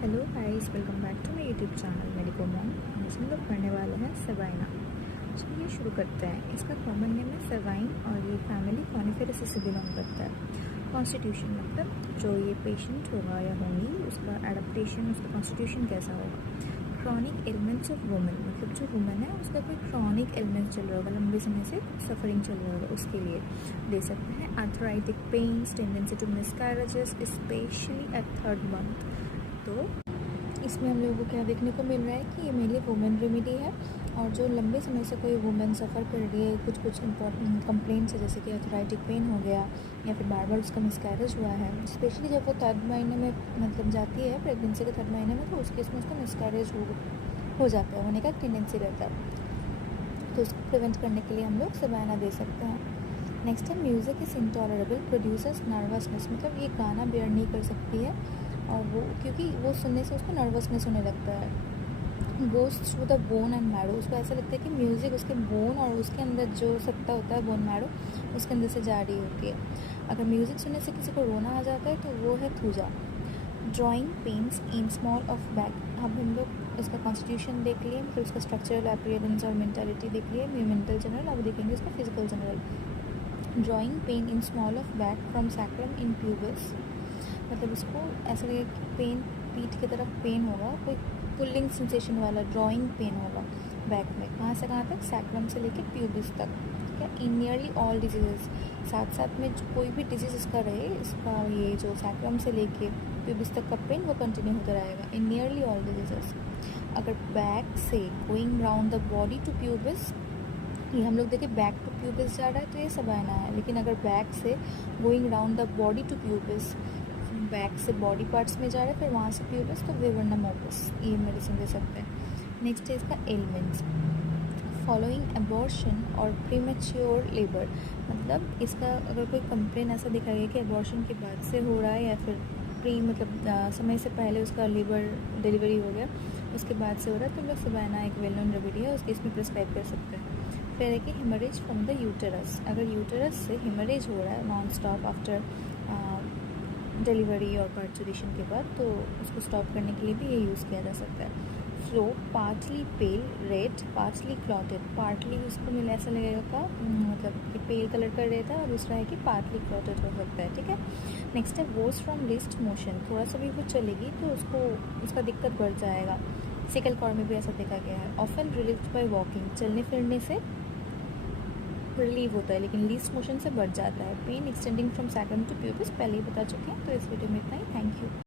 Hello guys, welcome back to my YouTube channel medico mom. आज हम लोग पढ़ने वाले हैं सवाइना। चलिए शुरू करते हैं। इसका कॉमन नेम है सवाइन और ये फैमिली कॉनिफेरेसी से बिलोंग करता है। कॉन्स्टिट्यूशन मतलब जो ये पेशेंट होगा या होंगी उसका एडेप्टेशन, उसका कॉन्स्टिट्यूशन कैसा होगा। क्रॉनिक एलिमेंट्स ऑफ वुमेन मतलब जो वुमेन है उसका कोई क्रॉनिक एलिमेंट चल रहा होगा, लंबे समय से सफरिंग चल रहा होगा, उसके लिए दे सकते हैं। Arthritic pains, tendency to miscarriages specially at 3rd month. तो इसमें हम लोगों को क्या देखने को मिल रहा है कि ये मेनली वुमेन रेमेडी है और जो लंबे समय से कोई वुमेन सफ़र कर रही है, कुछ इंपॉर्टेंट कंप्लेंट्स है जैसे कि आर्थराइटिक पेन हो गया या फिर बार बार उसका मिसकैरेज हुआ है, स्पेशली जब वो 3rd महीने में मतलब जाती है प्रेगनेंसी के 3rd महीने में, तो उस केस में उसका मिसकैरेज हो जाता है, होने का टेंडेंसी रहता है। तो उसको प्रिवेंट करने के लिए हम लोग सवाइना दे सकते हैं। नेक्स्ट है music is intolerable producers nervousness मतलब ये गाना बेयर नहीं कर सकती है और वो क्योंकि वो सुनने से उसको नर्वसनेस होने लगता है। Goes through the bone and marrow, उसको ऐसा लगता है कि म्यूज़िक उसके बोन और उसके अंदर जो सत्ता होता है बोन मैरो उसके अंदर से जा रही होती है। अगर म्यूज़िक सुनने से किसी को रोना आ जाता है तो वो है thuja. Drawing pains in small of back, अब हम लोग इसका कॉन्स्टिट्यूशन देख लिए, मतलब उसका स्ट्रक्चरल अपीयरेंस और मेंटालिटी देख लिए, मेंटल जनरल। अब देखेंगे इसका physical general. Drawing pain in small of back from sacrum in pubis, मतलब इसको ऐसा लगेगा कि पेन पीठ की तरफ पेन होगा, कोई पुलिंग सेंसेशन वाला ड्राइंग पेन होगा बैक में। कहाँ से कहाँ तक? सैक्रम से लेके प्यूबिस तक। ठीक है। इन नियरली ऑल डिजीज़, साथ साथ में जो कोई भी डिजीज़ इसका रहे, इसका ये जो सैक्रम से लेके प्यूबिस तक का पेन वो कंटिन्यू होता रहेगा इन नियरली ऑल डिजीज़। अगर बैक से going round the body to pubis, ये हम लोग देखें बैक टू प्यूबिस जा रहा है तो ये सवाइना है, लेकिन अगर बैक से going round the body to pubis, back से बॉडी पार्ट्स में जा रहा है फिर वहाँ से प्यूबिस, तो विवर्नम ओपस, ये मेडिसिन दे सकते हैं। नेक्स्ट है इसका एलिमेंट्स। फॉलोइंग अबॉर्शन और प्रीमेच्योर लेबर, मतलब इसका अगर कोई कंप्लेन ऐसा दिखाया गया कि अबॉर्शन के बाद से हो रहा है या फिर प्री मतलब समय से पहले उसका लेबर डिलीवरी हो गया उसके बाद से हो रहा है, तो हम लोग सवाइना एक वेल नोन रेमेडी है, उसके इसमें प्रिस्क्राइब कर सकते हैं। फिर है कि हेमरेज फ्रॉम द यूटरस, अगर यूटरस से हेमरेज हो रहा है नॉन स्टॉप आफ्टर डिलीवरी और पार्चुरेशन के बाद, तो उसको स्टॉप करने के लिए भी ये यूज़ किया जा सकता है। फ्लो पार्टली पेल रेड पार्टली क्लॉटेड, पार्टली उसको मिले ऐसा लगेगा का मतलब कि पेल कलर का रहता है और दूसरा है कि पार्टली क्लॉटेड हो सकता है। ठीक है। नेक्स्ट है वोज फ्रॉम लिस्ट मोशन, थोड़ा सा भी वो चलेगी तो उसको उसका दिक्कत बढ़ जाएगा। सिकल कॉर्ड में भी ऐसा देखा गया है। ऑफन रिलीव्ड बाय वॉकिंग, चलने फिरने से रिलीव होता है लेकिन लीस्ट मोशन से बढ़ जाता है। Pain extending from sacrum to pubis पहले ही बता चुके हैं, तो इस वीडियो में इतना ही। Thank you.